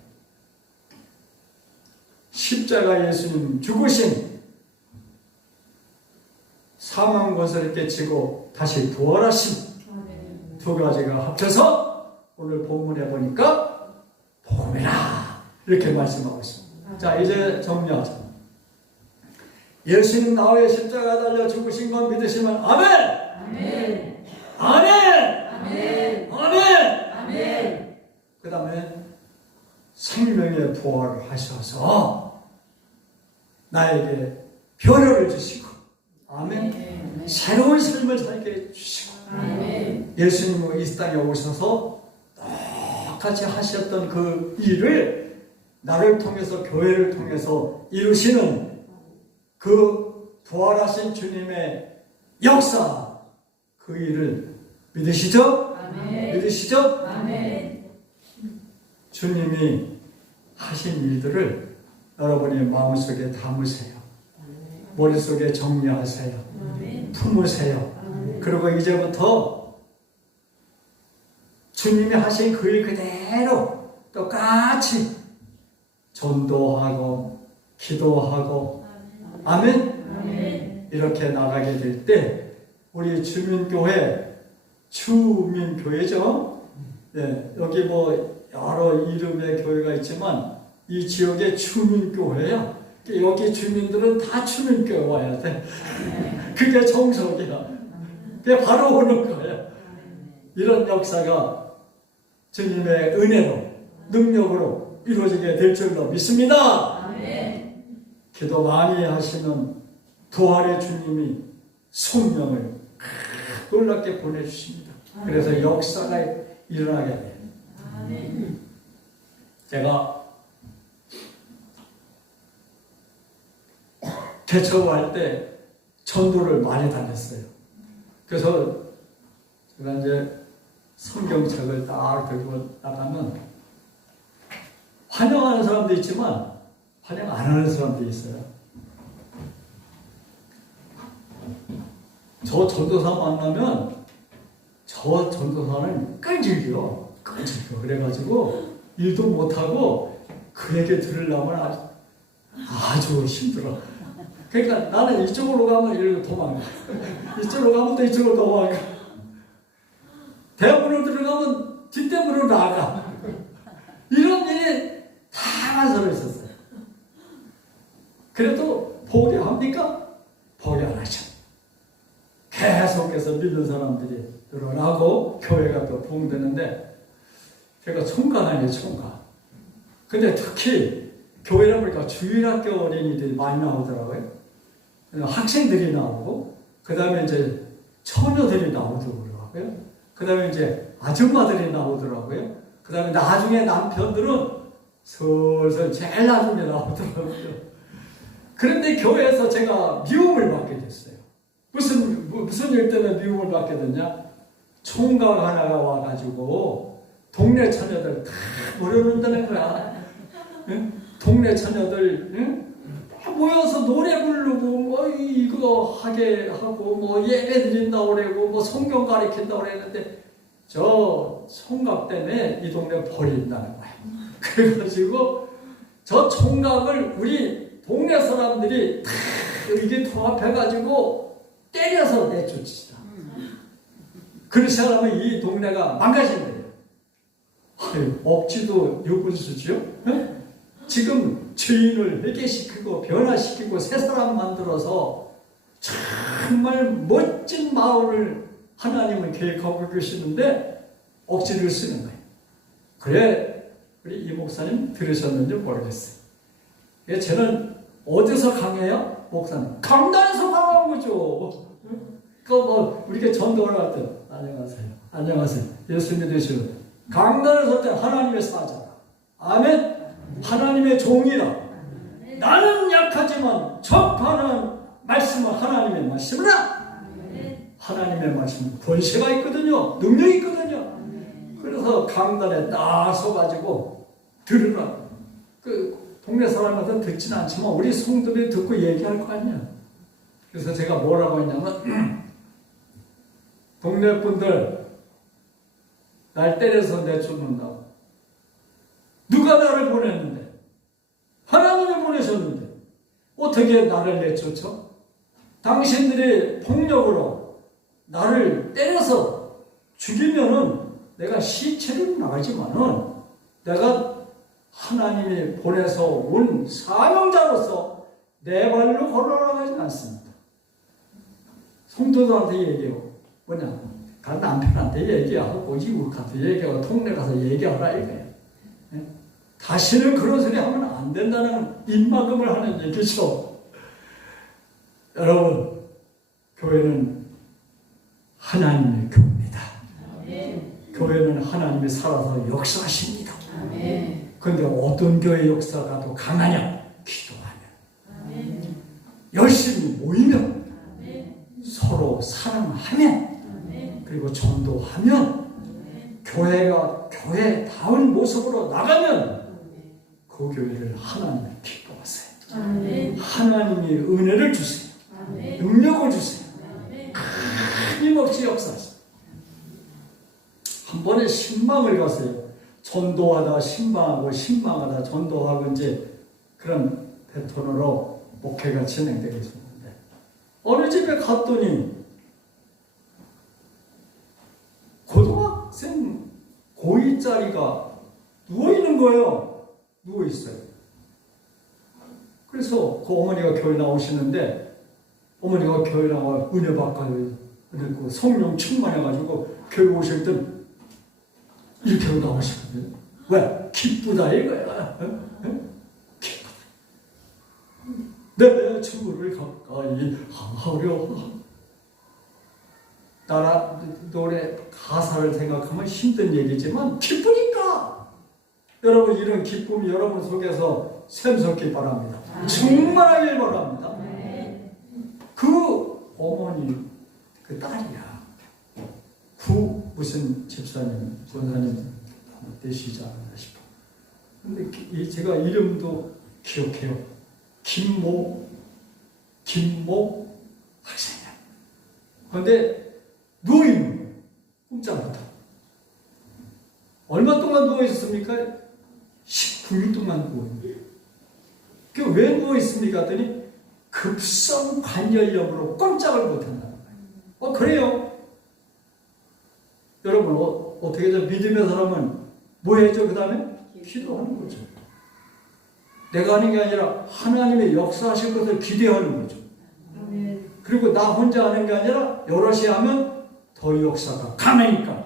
십자가 예수님 죽으신 사망 권세를 깨치고 다시 부활하신 두 가지가 합쳐서 오늘 본문에 보니까 복음이라 이렇게 말씀하고 있습니다. 자, 이제 정리하자. 예수님 나의 십자가 달려 죽으신 건 믿으시면 아멘! 아멘. 아멘! 아멘. 아멘! 아멘. 그 다음에 생명의 부활을 하셔서 나에게 변화를 주시고 아멘. 새로운 삶을 살게 해주시고 아멘. 예수님은 이 땅에 오셔서 똑같이 하셨던 그 일을 나를 통해서 교회를 통해서 이루시는 그 부활하신 주님의 역사 그 일을 믿으시죠? 아멘. 믿으시죠? 아멘. 주님이 하신 일들을 여러분이 마음속에 담으세요. 머릿속에 정리하세요. 아멘. 품으세요. 아멘. 그리고 이제부터 주님이 하신 그 일 그대로 똑같이 전도하고 기도하고 아멘? 아멘. 이렇게 나가게 될 때 우리 주민교회죠? 네, 여기 뭐 여러 이름의 교회가 있지만 이 지역의 주민교회야. 여기 주민들은 다 주민교회 와야 돼. 그게 정석이야. 그게 바로 오는 거야. 이런 역사가 주님의 은혜로 능력으로 이루어지게 될 줄로 믿습니다. 아멘. 기도 많이 하시는 부활의 주님이 성령을 놀랍게 보내주십니다. 그래서 역사가 일어나게 돼요. 아멘. 제가 개척할 때 전도를 많이 다녔어요. 그래서 제가 이제 성경책을 딱 들고 나가면 환영하는 사람도 있지만 환영 안 하는 사람도 있어요. 저 전도사 만나면 저 전도사는 끈질겨. 그래가지고 일도 못하고 그 얘기 들으려면 아주 힘들어. 그러니까 나는 이쪽으로 가면 이리로 도망가. 이쪽으로 가면 또 이쪽으로 도망가. 대문으로 들어가면 뒷대문으로 나가. 이런 일이 다 만들어 있었어요. 그래도 포기합니까? 포기 안 하죠. 계속해서 믿는 사람들이 늘어나고 교회가 또 부흥되는데 제가 총각 아니에요, 총각. 근데 특히 교회라 보니까 주일학교 어린이들이 많이 나오더라고요. 학생들이 나오고 그 다음에 이제 처녀들이 나오더라고요. 그 다음에 이제 아줌마들이 나오더라고요. 그 다음에 나중에 남편들은 슬슬 제일 나중에 나오더라고요. 그런데 교회에서 제가 미움을 받게 됐어요. 무슨 일 때문에 미움을 받게 됐냐? 총각 하나가 와가지고 동네 처녀들 다 모여놓는다는 거야. 응? 동네 처녀들 응? 다 모여서 노래 부르고 뭐 이거 하게 하고 뭐 예배 드린다고 그러고 뭐 성경 가르친다고 그랬는데 저 총각 때문에 이 동네 버린다는 거야. 그래가지고 저 총각을 우리 동네 사람들이 다 이게 통합해가지고 때려서 내쫓으시다. 그렇지 않으면 이 동네가 망가진대요. 억지도 요군수죠. 지금 죄인을 회개시키고 변화시키고 새 사람 만들어서 정말 멋진 마을을 하나님은 계획하고 계시는데 억지를 쓰는 거예요. 그래 우리 이 목사님 들으셨는지 모르겠어요. 저는 어디서 강해요? 목사님. 강단에서 강한 거죠. 우리가 전도를 할 때, 안녕하세요. 안녕하세요. 예수 믿으시는 강단에서 때 하나님의 사자다. 아멘. 하나님의 종이다. 나는 약하지만 접하는 말씀은 하나님의 말씀이라. 하나님의 말씀은 권세가 있거든요. 능력이 있거든요. 그래서 강단에 딱 서가지고 들으라. 동네 사람한테 듣지는 않지만 우리 성도들이 듣고 얘기할 거 아니야. 그래서 제가 뭐라고 했냐면 동네 분들 날 때려서 내쫓는다고. 누가 나를 보냈는데? 하나님이 보내셨는데 어떻게 나를 내쫓아? 당신들이 폭력으로 나를 때려서 죽이면은 내가 시체를 나가지만은 내가 하나님이 보내서 온 사명자로서 내 발로 걸어나가지 않습니다. 성도들한테 얘기해요. 뭐냐? 남편한테 얘기하고 이웃한테 얘기하고 동네 가서 얘기하라 이거예요. 다시는 그런 소리 하면 안 된다는 입막음을 하는 얘기죠. 여러분, 교회는 하나님의 교회입니다. 교회는 하나님이 살아서 역사하십니다. 그런데 어떤 교회 역사가 더 강하냐? 기도하면, 열심히 모이면, 서로 사랑하면, 그리고 전도하면, 교회가 교회다운 모습으로 나가면 그 교회를 하나님이 기뻐하세요. 하나님이 은혜를 주세요. 능력을 주세요. 끊임없이 역사하세요. 한 번에 신방을 갔어요. 전도하다 신방하고 신방하다 전도하고 이제 그런 패턴으로 목회가 진행되고 있었는데 어느 집에 갔더니 고등학생 고2짜리가 누워있는 거예요. 누워있어요. 그래서 그 어머니가 교회 나오시는데 어머니가 교회 나와 은혜 받고 성령 충만해가지고 교회 오실 때 이렇게 하고 나오시거든요. 왜? 기쁘다 이거야. 기쁘다. 내 주를 가까이 하려. 노래 가사를 생각하면 힘든 얘기지만 기쁘니까. 여러분 이런 기쁨이 여러분 속에서 샘솟기 바랍니다. 충만하길 바랍니다. 그 어머니 그 딸이야. 무슨 집사님, 권사님 되시지 않나 싶어. 근데 제가 이름도 기억해요. 김모 학생이야. 그런데 누워있는 거예요. 꼼짝부터. 얼마 동안 누워있었습니까? 19일 동안 누워있는 거예요. 왜 누워있습니까? 했더니 급성 관절염으로 꼼짝을 못한다는 거예요. 그래요. 여러분 어떻게 해서 믿음의 사람은 뭐 해죠? 그 다음에 기도하는 거죠. 내가 하는 게 아니라 하나님의 역사하실 것을 기대하는 거죠. 그리고 나 혼자 하는 게 아니라 여럿이 하면 더 역사가 강하니까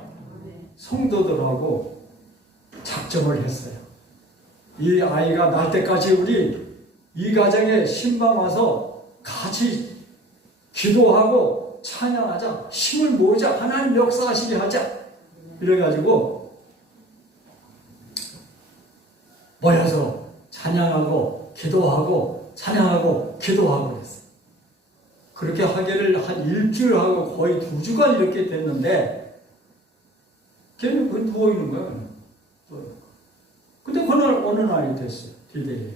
성도들하고 작정을 했어요. 이 아이가 날 때까지 우리 이 가정에 신방 와서 같이 기도하고 찬양하자, 힘을 모으자, 하나님 역사하시게 하자. 이래가지고 모여서 찬양하고 기도하고 찬양하고 기도하고 그랬어요. 그렇게 하기를 한 일주일 하고 거의 2주간 이렇게 됐는데 걔는 거의 누워있는 거야. 근데 그날 어느 날이 됐어요. 디데이.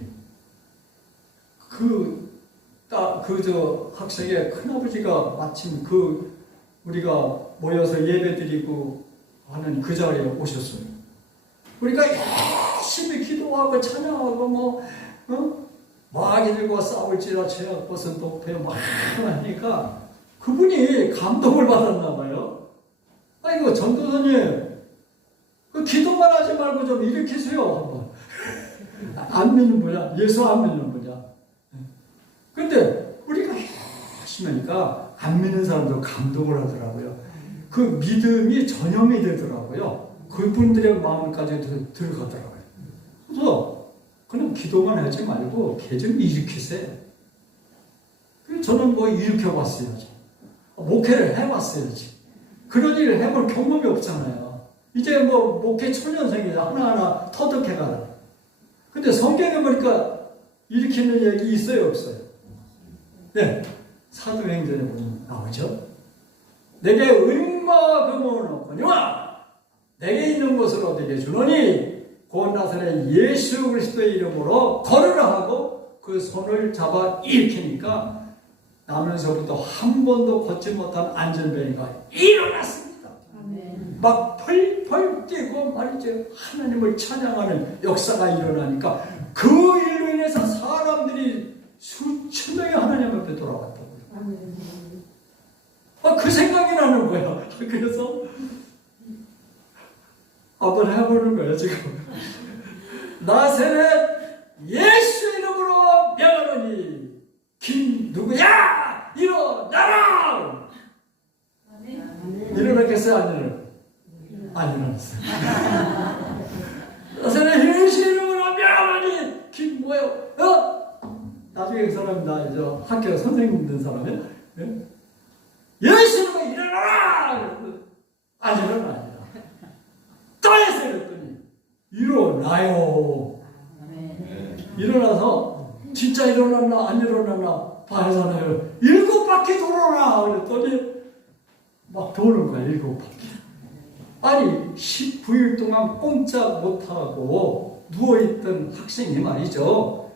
저 학생의 큰아버지가 마침 우리가 모여서 예배 드리고 하는 그 자리에 오셨어요. 우리가 열심히 기도하고 찬양하고 마귀들과 싸울지라 죄악 벗은 독패 막 하니까 그분이 감동을 받았나 봐요. 이거 전도사님 그 기도만 하지 말고 좀 일으키세요. 안 믿는 분야, 예수 안 믿는 분야. 근데 우리가 열심히 하니까 안 믿는 사람도 감동을 하더라고요. 그 믿음이 전염이 되더라고요. 그분들의 마음까지 들어가더라고요. 그래서 그냥 기도만 하지 말고 걔 좀 일으키세요. 저는 뭐 일으켜봤어야지. 목회를 해봤어야지. 그런 일을 해볼 경험이 없잖아요. 이제 뭐 목회 초년생이다. 하나하나 터득해가라. 근데 성경에 보니까 일으키는 얘기 있어요, 없어요? 네. 사도행전에 보면 나오죠. 내게 은과 금은 없거니와 내게 있는 것을 너에게 주노니 곧 나사렛 예수 그리스도의 이름으로 걸으라 하고 그 손을 잡아 일으키니까 나면서부터 한 번도 걷지 못한 안전병이가 일어났습니다. 막 펄펄 뛰고 말이죠. 하나님을 찬양하는 역사가 일어나니까 그 일로 인해서 사람들이 수천 명이 하나님 앞에 돌아왔다고요. 그 생각이 나는 거야. 그래서 한번 해보는 거예요, 지금. 나사렛 예수 이름으로 명하노니 김 누구야? 일어나라! 일어났겠어요? 안 일어났어요? 안 일어났어요. 나사렛 예수 이름으로 명하노니 김 뭐예요? 나중에 그 사람이 나 이제 학교 선생님 된 사람이야. 예수 이름으로 일어나라! 안 일어나. 또 했어요. 그랬더니 일어나요. 일어나서 진짜 일어났나 안 일어났나 봐야잖아요. 7바퀴 돌아라 그랬더니 막 도는 거야. 7바퀴. 아니 19일 동안 꼼짝 못하고 누워있던 학생이 말이죠.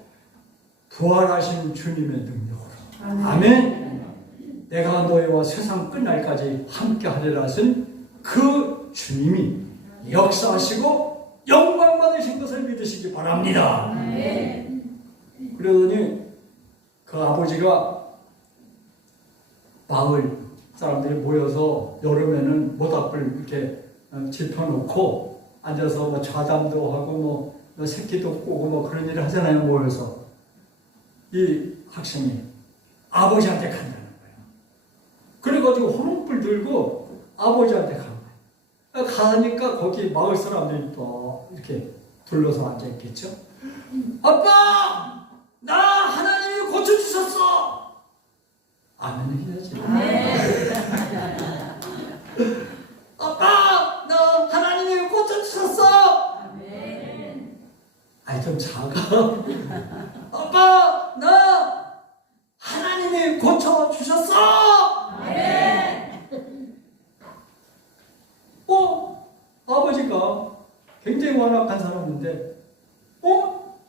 부활하신 주님의 능력으로 아멘. 내가 너희와 세상 끝날까지 함께 하리라 하신 그 주님이 역사하시고 영광 받으신 것을 믿으시기 바랍니다. 그러더니 그 아버지가 마을 사람들이 모여서 여름에는 모닥불 이렇게 지펴놓고 앉아서 뭐 좌담도 하고 뭐 새끼도 꼬고 뭐 그런 일을 하잖아요. 모여서 이 학생이 아버지한테 간다는 거예요. 그래가지고 호롱불 들고 아버지한테 간 거예요. 가니까 거기 마을 사람들이 또 이렇게 둘러서 앉아있겠죠. 아빠! 나 하나님이 고쳐주셨어! 아멘 해야지. 아빠! 나 하나님이 고쳐주셨어! 아이 좀 작아. 아빠! 나 하나님이 고쳐주셨어! 아버지가 굉장히 완악한 사람인데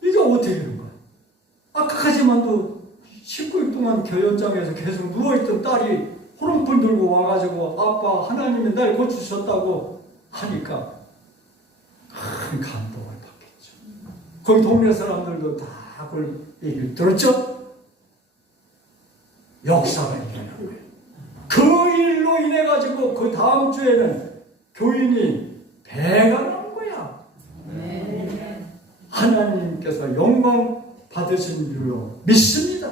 이게 어떻게 되는 거야? 아까까지만도 19일 동안 교연장에서 계속 누워있던 딸이 호롱불 들고 와가지고 아빠 하나님이 날 고치셨다고 하니까 큰 감동을 받겠죠. 거기 동네 사람들도 다 그걸 얘기를 들었죠? 역사가 일어난 거예요. 그 일로 인해가지고 그 다음 주에는 교인이 배가 나온 거야. 하나님께서 영광 받으신 줄로 믿습니다.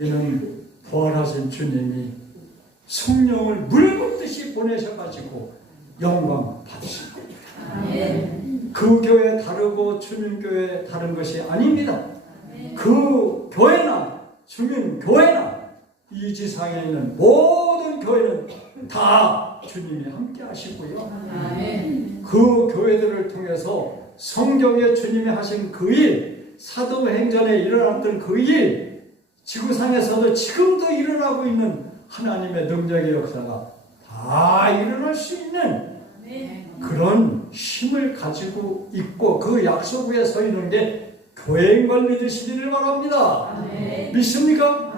이는 부활하신 주님이 성령을 물 붓듯이 보내셔가지고 영광 받으신 겁니다. 그 교회 다르고 주님 교회 다른 것이 아닙니다. 그 교회나 주민 교회나 이 지상에 있는 모든 교회는 다 주님이 함께 하시고요. 그 교회들을 통해서 성경에 주님이 하신 그 일, 사도행전에 일어났던 그 일, 지구상에서도 지금도 일어나고 있는 하나님의 능력의 역사가 다 일어날 수 있는 그런 힘을 가지고 있고 그 약속 위에 서 있는 게 교회인 걸 믿으시기를 바랍니다. 믿습니까?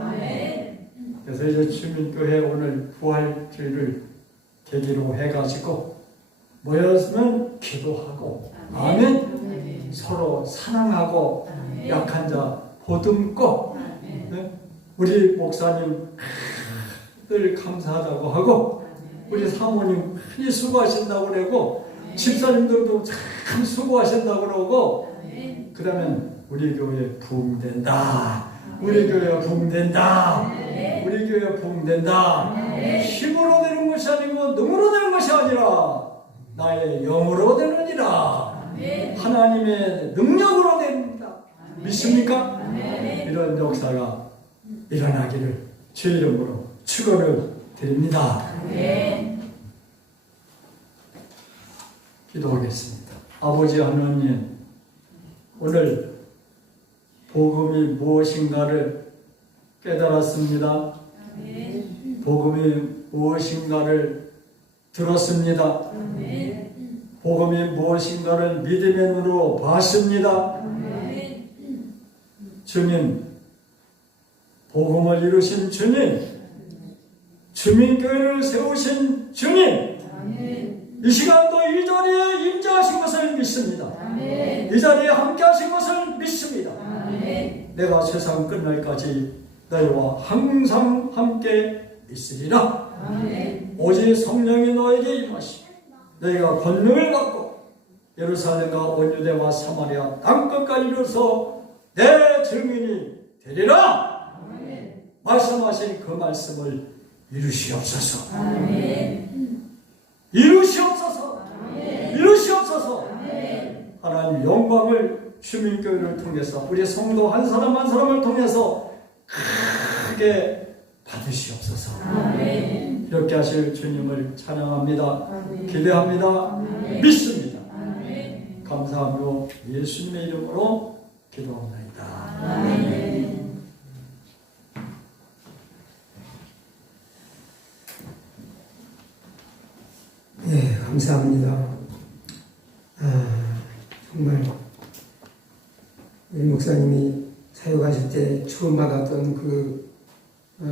그래서 이제 주민교회 오늘 부활주의를 계기로 해가지고 모였으면 기도하고 아멘. 서로 사랑하고 약한 자 보듬고 우리 목사님 늘 감사하다고 하고 우리 사모님 많이 수고하신다고 그러고 집사님들도 참 수고하신다고 그러고 그러면 우리 교회 부흥된다. 우리 교회 부흥된다. 우리 교회 부흥된다. 힘으로 되는 것이 아니고 능으로 되는 것이 아니라 나의 영으로 되느니라. 하나님의 능력으로 됩니다. 믿습니까? 이런 역사가 일어나기를 주의 이름으로 축원을 드립니다. 기도하겠습니다. 아버지 하나님, 오늘 복음이 무엇인가를 깨달았습니다. 복음이 무엇인가를 들었습니다. 복음이 무엇인가를 믿음의 눈으로 봤습니다. 주님, 복음을 이루신 주님, 주민교회를 세우신 주님, 이 시간도 이 자리에 임재하신 것을 믿습니다. 이 자리에 함께 하신 것을 믿습니다. 내가 세상 끝날까지 너희와 항상 함께 있으리라. 오직 성령이 너에게 임하시고 너희가 권능을 받고 예루살렘과 온유대와 사마리아 땅끝까지 이르러서 내 증인이 되리라. 말씀하신 그 말씀을 이루시옵소서. 이루시옵소서. 이루시옵소서. 하나님 영광을 주민교회를 통해서 우리 성도 한 사람 한 사람을 통해서 크게 받으시옵소서. 이렇게 하실 주님을 찬양합니다. 기대합니다. 믿습니다. 감사하며 예수님의 이름으로 기도합니다. 네, 감사합니다. 정말 우리 목사님이 사역하실 때 처음 받았던 그